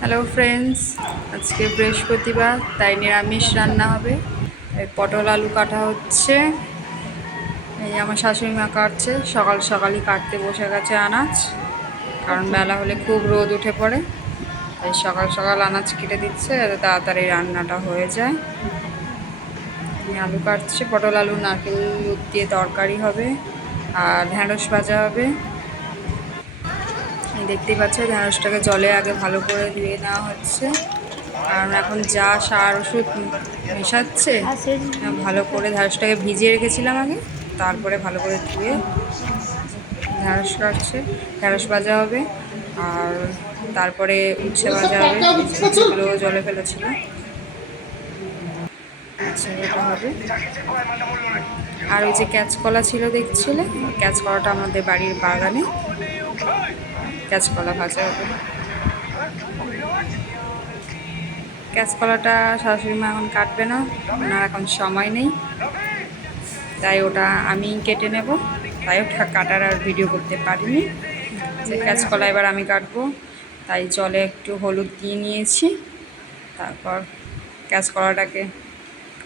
Hello friends, আজকে বৃহস্পতিবার তাই নিরামিষ রান্না হবে। এই পটল আলু কাটা হচ্ছে। এই আমার শাশুড়ি মা কাটছে, সকাল সকালই কাটতে বসে গেছে আনাজ, কারণ বেলা হলে খুব রোদ উঠে পড়ে। তাই সকাল সকাল আনাজ কেটে দিচ্ছে যাতে তাড়াতাড়ি রান্নাটা হয়ে যায়। আলু কাটছে, পটল আলু নারকেল দিয়ে তরকারি হবে আর ঢ্যাঁড়স ভাজা হবে। দেখতেই পাচ্ছ, ঢ্যাঁড়সটাকে জলে আগে ভালো করে ধুয়ে নেওয়া হচ্ছে, কারণ এখন যা সার ওষুধ মেশাচ্ছে। ভালো করে ঢ্যাঁড়সটাকে ভিজিয়ে রেখেছিলাম আগে, তারপরে ভালো করে ধুয়ে ঢ্যাঁড়স কাটছে। ঢ্যাঁড়স ভাজা হবে আর তারপরে উচ্ছে ভাজা হবে। উচ্ছেগুলো জলে ফেলেছিল, এটা হবে। আর ওই যে ক্যাচকলা ছিল দেখছিলে, ক্যাচকলাটা আমাদের বাড়ির বাগানে, ক্যাচকলা ভাজা হবে। ক্যাচকলাটা শাশুড়ি মা এখন কাটবে না, ওনার এখন সময় নেই, তাই ওটা আমি কেটে নেব। তাই ওটা কাটার আর ভিডিও করতে পারিনি। যে কাঁচকলা এবার আমি কাটবো, তাই জলে একটু হলুদ দিয়ে নিয়েছি। তারপর কাঁচকলাটাকে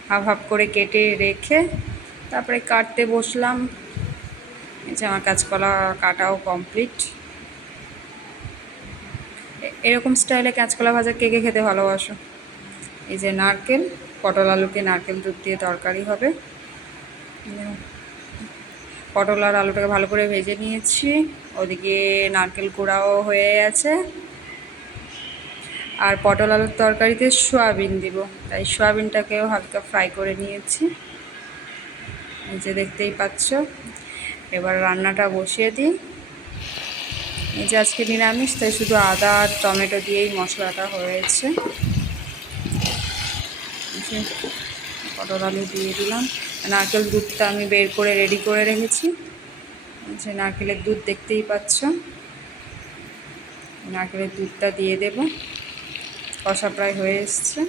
হাফ হাফ করে কেটে রেখে তারপরে কাটতে বসলাম। এই যে আমার কাঁচকলা কাটাও কমপ্লিট। এরকম স্টাইলে কাঁচকলা ভাজা কে কে খেতে ভালোবাসো? এই যে নারকেল, পটল আলুকে নারকেল দুধ দিয়ে তরকারি হবে। পটল আর আলুটাকে ভালো করে ভেজে নিয়েছি, ওদিকে নারকেল কুড়াও হয়ে গেছে। আর পটল আলুর তরকারিতে সয়াবিন দিব, তাই সয়াবিনটাকেও হালকা ফ্রাই করে নিয়েছি, এই যে দেখতেই পাচ্ছ। এবার রান্নাটা বসিয়ে দিই। এই যে আজকে নিরামিষ, তাই শুধু আদা আর টমেটো দিয়েই মশলাটা হয়েছে। পটল আলু দিয়ে দিলাম। নারকেল দুধটা আমি বের করে রেডি করে রেখেছি, যে নারকেলের দুধ দেখতেই পাচ্ছ। নারকেলের দুধটা দিয়ে দেব। কষা প্রায় হয়ে এসছে,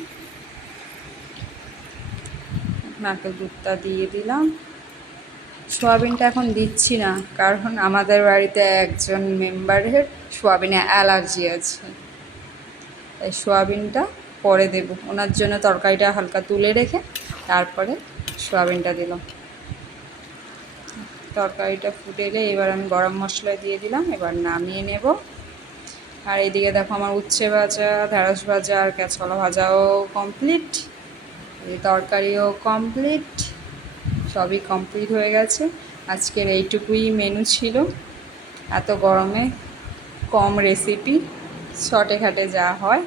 নারকেল দুধটা দিয়ে দিলাম। সোয়াবিনটা এখন দিচ্ছি না, কারণ আমাদের বাড়িতে একজন মেম্বারের সোয়াবিনে অ্যালার্জি আছে, তাই সোয়াবিনটা পরে দেব। ওনার জন্য তরকারিটা হালকা তুলে রেখে তারপরে সোয়াবিনটা দিলাম। তরকারিটা ফুটে এলে এবার আমি গরম মশলা দিয়ে দিলাম, এবার নামিয়ে নেব। আর এইদিকে দেখো আমার উচ্ছে ভাজা, ঢেঁড়স ভাজা আর কাঁচকলা ভাজাও কমপ্লিট, এই তরকারিও কমপ্লিট, সবই কমপ্লিট হয়ে গেছে। আজকের এইটুকুই মেনু ছিল। এত গরমে কম রেসিপি, শর্টে ঘাটে যা হয়।